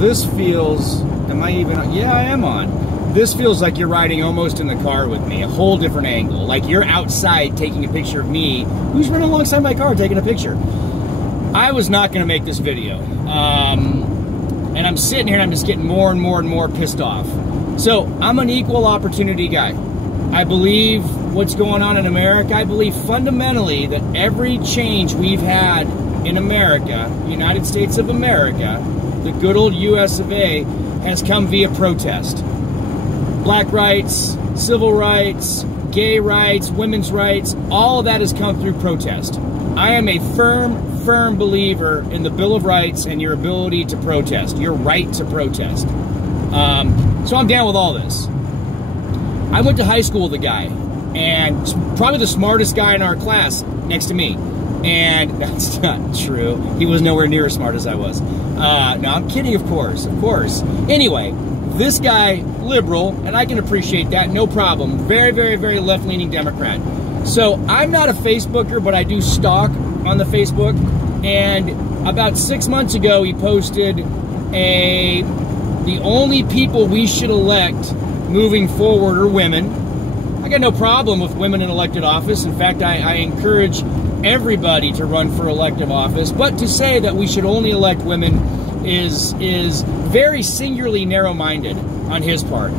this feels, am I even on? Yeah, I am on. This feels like you're riding almost in the car with me, a whole different angle. Like you're outside taking a picture of me, who's running alongside my car taking a picture. I was not going to make this video. And I'm sitting here and I'm just getting more and more and more pissed off. So I'm an equal opportunity guy. I believe what's going on in America. I believe fundamentally that every change we've had in America, United States of America, the good old US of A, has come via protest. Black rights, civil rights, gay rights, women's rights, all of that has come through protest. I am a firm believer in the Bill of Rights and your ability to protest, your right to protest. So I'm down with all this. I went to high school with a guy, and probably the smartest guy in our class next to me. And that's not true. He was nowhere near as smart as I was. No, I'm kidding, of course. Anyway, this guy, liberal, and I can appreciate that, no problem. Very, very, very left-leaning Democrat. So I'm not a Facebooker, but I do stalk on the Facebook. And about 6 months ago, he posted the only people we should elect moving forward are women. I got no problem with women in elected office. In fact, I encourage everybody to run for elective office. But to say that we should only elect women is very singularly narrow-minded on his part.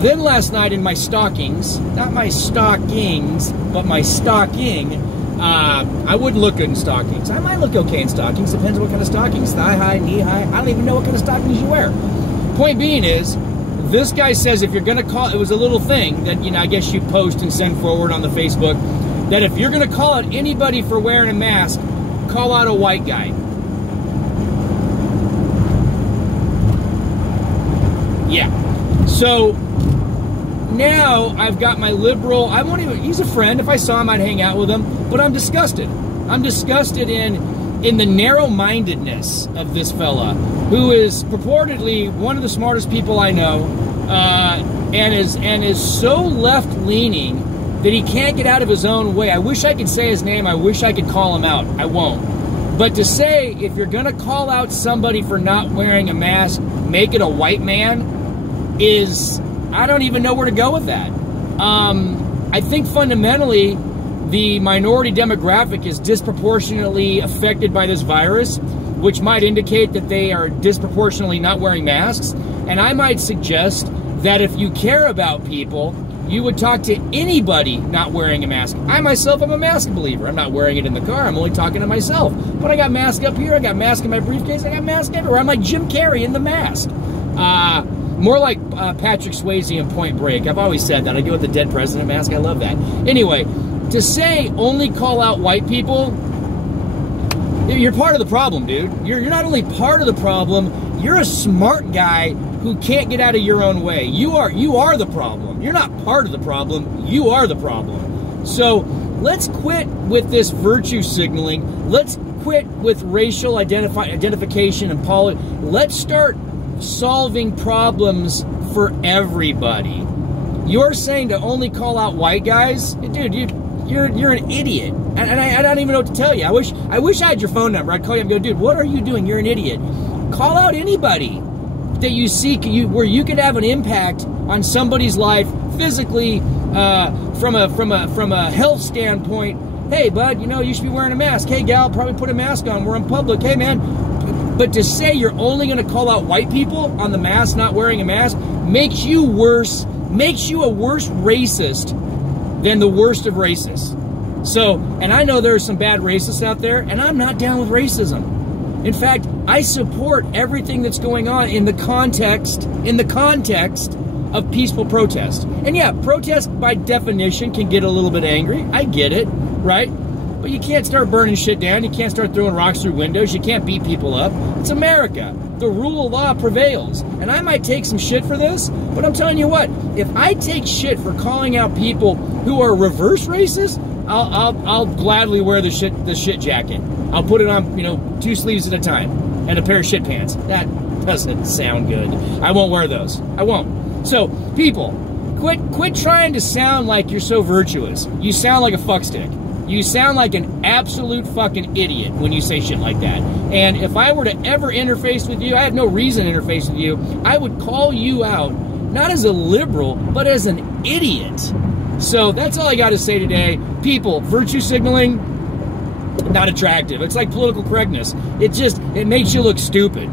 Then last night in my stockings, not my stockings, but my stocking, I wouldn't look good in stockings. I might look okay in stockings, depends on what kind of stockings, thigh high, knee high. I don't even know what kind of stockings you wear. Point being is, this guy says if you're going to call, it was a little thing that, I guess you post and send forward on the Facebook, that if you're going to call out anybody for wearing a mask, call out a white guy. Yeah. So now I've got my liberal, I won't even, he's a friend. If I saw him, I'd hang out with him. But I'm disgusted. I'm disgusted in the narrow-mindedness of this fella, who is purportedly one of the smartest people I know, and is so left-leaning that he can't get out of his own way. I wish I could say his name. I wish I could call him out. I won't. But to say, if you're going to call out somebody for not wearing a mask, make it a white man, is, I don't even know where to go with that. I think fundamentally, the minority demographic is disproportionately affected by this virus, which might indicate that they are disproportionately not wearing masks. And I might suggest that if you care about people, you would talk to anybody not wearing a mask. I myself am a mask believer. I'm not wearing it in the car. I'm only talking to myself. But I got mask up here. I got mask in my briefcase. I got mask everywhere. I'm like Jim Carrey in the mask. More like Patrick Swayze in Point Break. I've always said that. I go with the dead president mask. I love that. Anyway, to say only call out white people, you're part of the problem, dude. You're not only part of the problem, you're a smart guy who can't get out of your own way. You are the problem. You're not part of the problem. You are the problem. So let's quit with this virtue signaling. Let's quit with racial identification and politics. Let's start solving problems for everybody. You're saying to only call out white guys? Dude, you're an idiot. And I don't even know what to tell you. I wish I had your phone number. I'd call you and go, dude, what are you doing? You're an idiot. Call out anybody that you see where you could have an impact on somebody's life physically, from a health standpoint. Hey, bud, you should be wearing a mask. Hey, gal, probably put a mask on. We're in public. Hey, man. But to say you're only going to call out white people on the mask, not wearing a mask, makes you a worse racist than the worst of racists. So, and I know there are some bad racists out there, and I'm not down with racism. In fact, I support everything that's going on in the context of peaceful protest. And yeah, protest by definition can get a little bit angry. I get it, right? But you can't start burning shit down. You can't start throwing rocks through windows. You can't beat people up. It's America. The rule of law prevails. And I might take some shit for this, but I'm telling you what, if I take shit for calling out people who are reverse racist, I'll gladly wear the shit jacket. I'll put it on, 2 sleeves at a time and a pair of shit pants. That doesn't sound good. I won't wear those. I won't. So, people, quit trying to sound like you're so virtuous. You sound like a fuckstick. You sound like an absolute fucking idiot when you say shit like that. And if I were to ever interface with you, I have no reason to interface with you, I would call you out, not as a liberal, but as an idiot. So that's all I got to say today. People, virtue signaling, not attractive. It's like political correctness. It makes you look stupid.